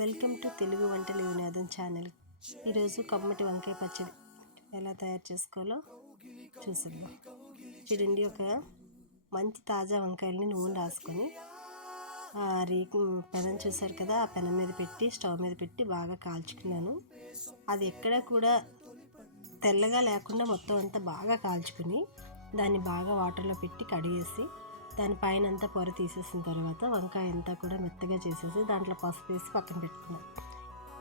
Welcome to Telugu వంటల వినోదం channel. ఈరోజు కమ్మటి వంకాయ పచ్చడి ఎలా తయారు చేసుకోవాలో చూసిద్దాం. చూడండి, ఒక మంచి తాజా వంకాయలని నూనె రాసుకొని పెనం చూసారు కదా, ఆ పెనం మీద పెట్టి స్టవ్ మీద పెట్టి బాగా కాల్చుకున్నాను. అది ఎక్కడ కూడా తెల్లగా లేకుండా మొత్తం అంతా బాగా కాల్చుకుని దాన్ని బాగా వాటర్లో పెట్టి కడిగేసి దానిపైన అంతా పొర తీసేసిన తర్వాత వంకాయ అంతా కూడా మెత్తగా చేసేసి దాంట్లో పసుపు వేసి పక్కన పెట్టుకున్నాను.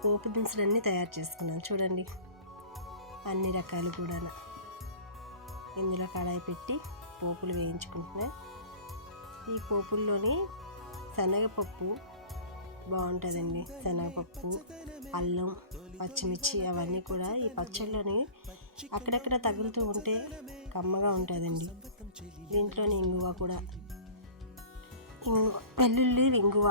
పోపు దినుసులన్నీ తయారు చేసుకున్నాను. చూడండి, అన్ని రకాలు కూడా ఇందులో కడాయి పెట్టి పోపులు వేయించుకుంటున్నాను. ఈ పోపుల్లోని శనగపప్పు బాగుంటుందండి. శనగపప్పు, అల్లం, పచ్చిమిర్చి అవన్నీ కూడా ఈ పచ్చళ్ళలోని అక్కడక్కడ తగులుతూ ఉంటే కమ్మగా ఉంటుందండి. దీంట్లోని ఇంగువ కూడా, వెల్లుల్లి, ఇంగువ.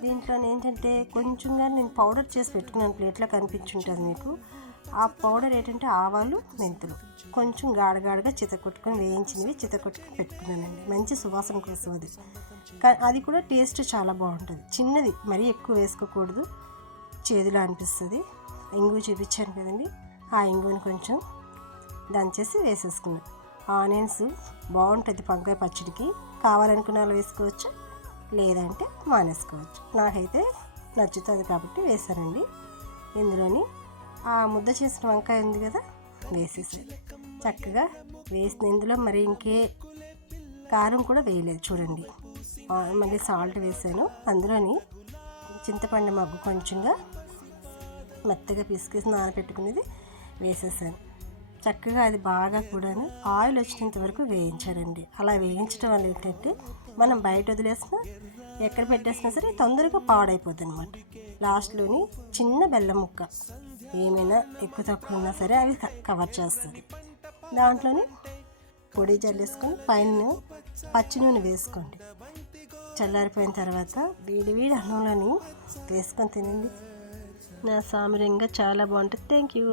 దీంట్లో ఏంటంటే కొంచెంగా నేను పౌడర్ చేసి పెట్టుకున్నాను, ప్లేట్లో కనిపించుంటుంది మీకు. ఆ పౌడర్ ఏంటంటే ఆవాలు, మెంతులు కొంచెం గాడగాడగా చితకొట్టుకొని వేయించినవి చితకొట్టుకొని పెట్టుకున్నానండి. మంచి సువాసన కోసం అది. అది కూడా టేస్ట్ చాలా బాగుంటుంది. చిన్నది మరీ ఎక్కువ వేసుకోకూడదు, చేదులా అనిపిస్తుంది. ఇంగువ చూపించాను కదండి, ఆ ఇంగువని కొంచెం దంచేసి వేసేసుకున్నాను. ఆనియన్స్ బాగుంటుంది వంకాయ పచ్చడికి. కావాలనుకున్న వాళ్ళు వేసుకోవచ్చు, లేదంటే మానేసుకోవచ్చు. నాకైతే నచ్చుతుంది కాబట్టి వేసానండి. ఇందులోని ఆ ముద్ద చేసిన వంకాయ ఉంది కదా, వేసేసాను. చక్కగా వేసిన ఇందులో మరి ఇంకే కారం కూడా వేయలేదు. చూడండి, మళ్ళీ సాల్ట్ వేసాను. అందులోని చింతపండు మగ్గు కొంచెంగా మెత్తగా పిసికేసి నానబెట్టుకునేది వేసేసాను. చక్కగా అది బాగా కూడా ఆయిల్ వచ్చినంత వరకు వేయించారండి. అలా వేయించడం వల్ల ఏంటంటే మనం బయట వదిలేసినా ఎక్కడ పెట్టేసినా సరే తొందరగా పాడైపోతుంది అనమాట. లాస్ట్లోని చిన్న బెల్లం ముక్క ఏమైనా ఎక్కువ తక్కువ ఉన్నా సరే అవి కవర్ చేస్తుంది. దాంట్లోని పొడి జల్లేసుకొని పైన పచ్చి నూనె వేసుకోండి. చల్లారిపోయిన తర్వాత వేడి వేడి అన్నంలోని వేసుకొని తినండి. నా సామిరంగా చాలా బాగుంటుంది. Thank you.